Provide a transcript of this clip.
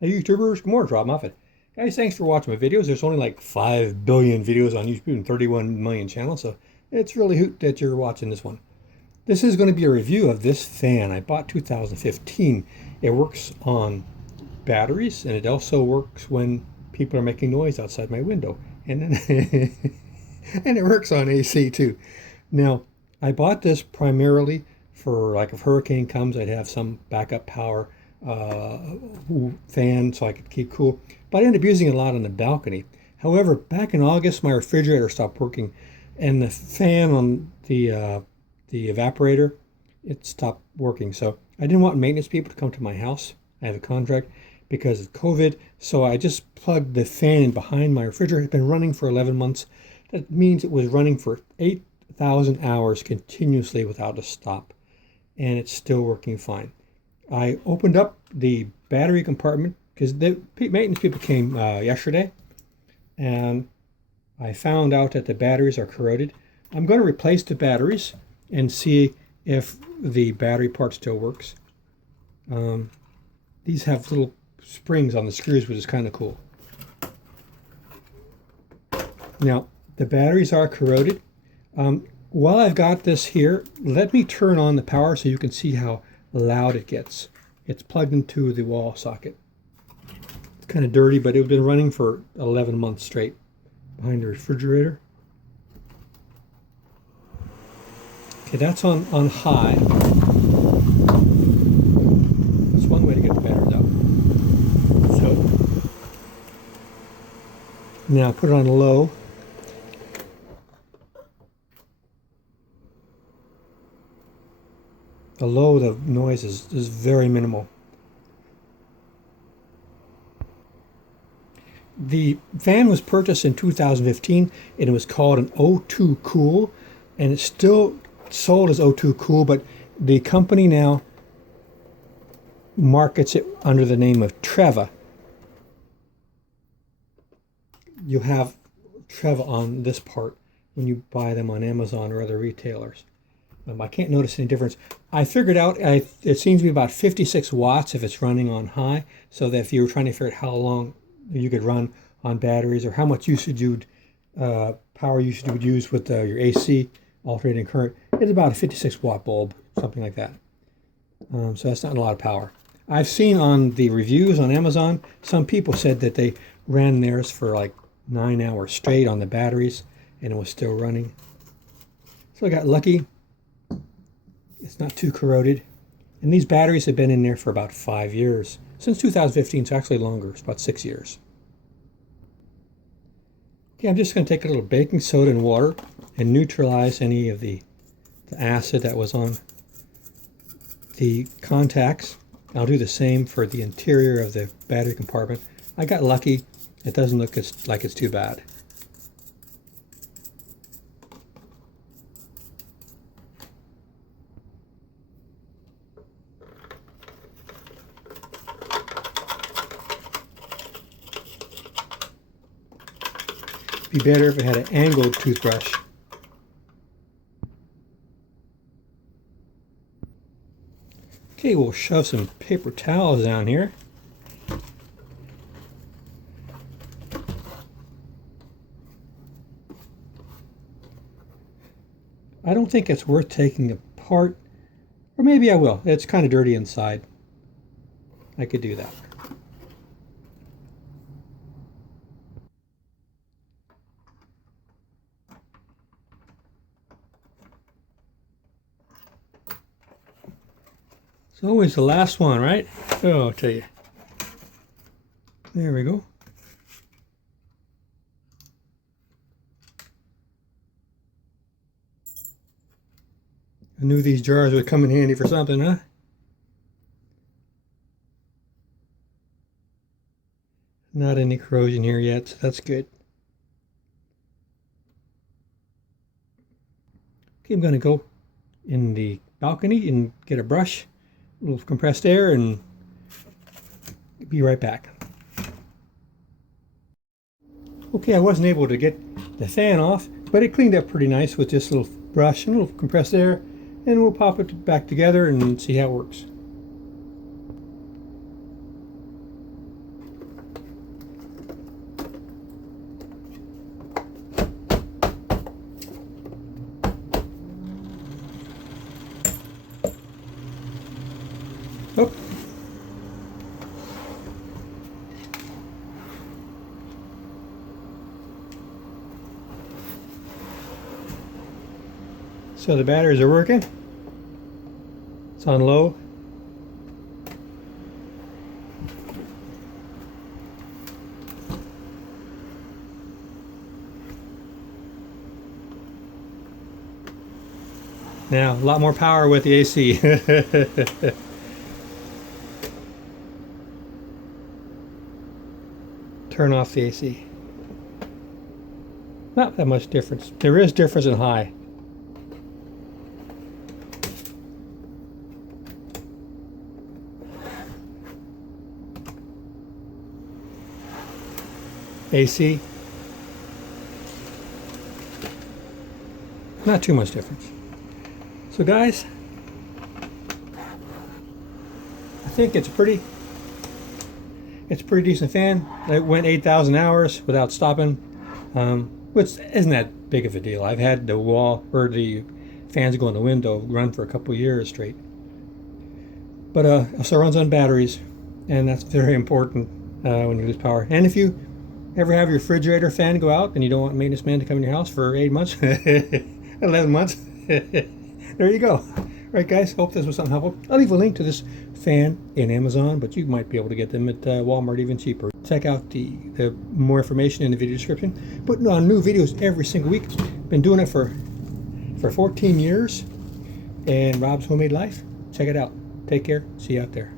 Hey YouTubers, good morning, Rob Moffat. Guys, thanks for watching my videos. There's only like 5 billion videos on YouTube and 31 million channels, so it's really hoot that you're watching this one. This is going to be a review of this fan I bought 2015. It works on batteries and it also works when people are making noise outside my window. And then and it works on AC too. Now, I bought this primarily for like if hurricane comes, I'd have some backup power uh, fan so I could keep cool. But I ended up using it a lot on the balcony. However, back in August, my refrigerator stopped working, and the fan on the evaporator it stopped working. So I didn't want maintenance people to come to my house. I have a contract because of COVID. So I just plugged the fan in behind my refrigerator. It's been running for 11 months. That means it was running for 8,000 hours continuously without a stop, and it's still working fine. I opened up the battery compartment because the maintenance people came yesterday, and I found out that the batteries are corroded. I'm going to replace the batteries and see if the battery part still works. Um, these have little springs on the screws, which is kind of cool. Now, the batteries are corroded. While I've got this here, let me turn on the power so you can see how loud it gets. It's plugged into the wall socket. It's kind of dirty, but it's been running for 11 months straight behind the refrigerator. Okay, that's on high. That's one way to get the batteries out. So now put it on low. The low, the noise is very minimal. The fan was purchased in 2015 and it was called an O2COOL, and it's still sold as O2COOL, but the company now markets it under the name of Treva. You have Treva on this part when you buy them on Amazon or other retailers. I can't notice any difference. I figured out it seems to be about 56 watts if it's running on high, so that if you were trying to figure out how long you could run on batteries or how much usage power usage you would use with your AC alternating current, it's about a 56 watt bulb, something like that. So that's not a lot of power. I've seen on the reviews on Amazon, some people said that they ran theirs for like 9 hours straight on the batteries and it was still running. So I got lucky. It's not too corroded. And these batteries have been in there for about 5 years. Since 2015, so actually longer. It's about 6 years. Okay, I'm just going to take a little baking soda and water and neutralize any of the acid that was on the contacts. I'll do the same for the interior of the battery compartment. I got lucky. It doesn't look like it's too bad. Be better if it had an angled toothbrush. Okay, we'll shove some paper towels down here. I don't think it's worth taking apart, or maybe I will. It's kind of dirty inside. I could do that. It's always the last one, right? Oh, I'll tell you. There we go. I knew these jars would come in handy for something, huh? Not any corrosion here yet, so that's good. Okay, I'm going to go in the balcony and get a brush, a little compressed air, and be right back. Okay, I wasn't able to get the fan off, but it cleaned up pretty nice with this little brush and a little compressed air, and we'll pop it back together and see how it works. So the batteries are working. It's on low. Now, a lot more power with the AC. Turn off the AC. Not that much difference. There is difference in high. AC. Not too much difference. So guys, I think it's a pretty decent fan. It went 8,000 hours without stopping, which isn't that big of a deal. I've had the wall or the fans go in the window run for a couple years straight. But it also runs on batteries, and that's very important when you lose power. And if you ever have your refrigerator fan go out and you don't want maintenance man to come in your house for 8 months, 11 months, there you go. Right, guys, hope this was something helpful. I'll leave a link to this fan in Amazon, but you might be able to get them at Walmart even cheaper. Check out the more information in the video description. Putting on new videos every single week. Been doing it for 14 years. And Robb's Homemade Life. Check it out. Take care. See you out there.